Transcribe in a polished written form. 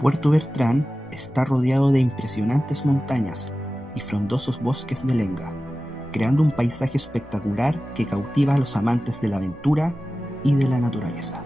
Puerto Bertrán está rodeado de impresionantes montañas y frondosos bosques de lenga, creando un paisaje espectacular que cautiva a los amantes de la aventura y de la naturaleza.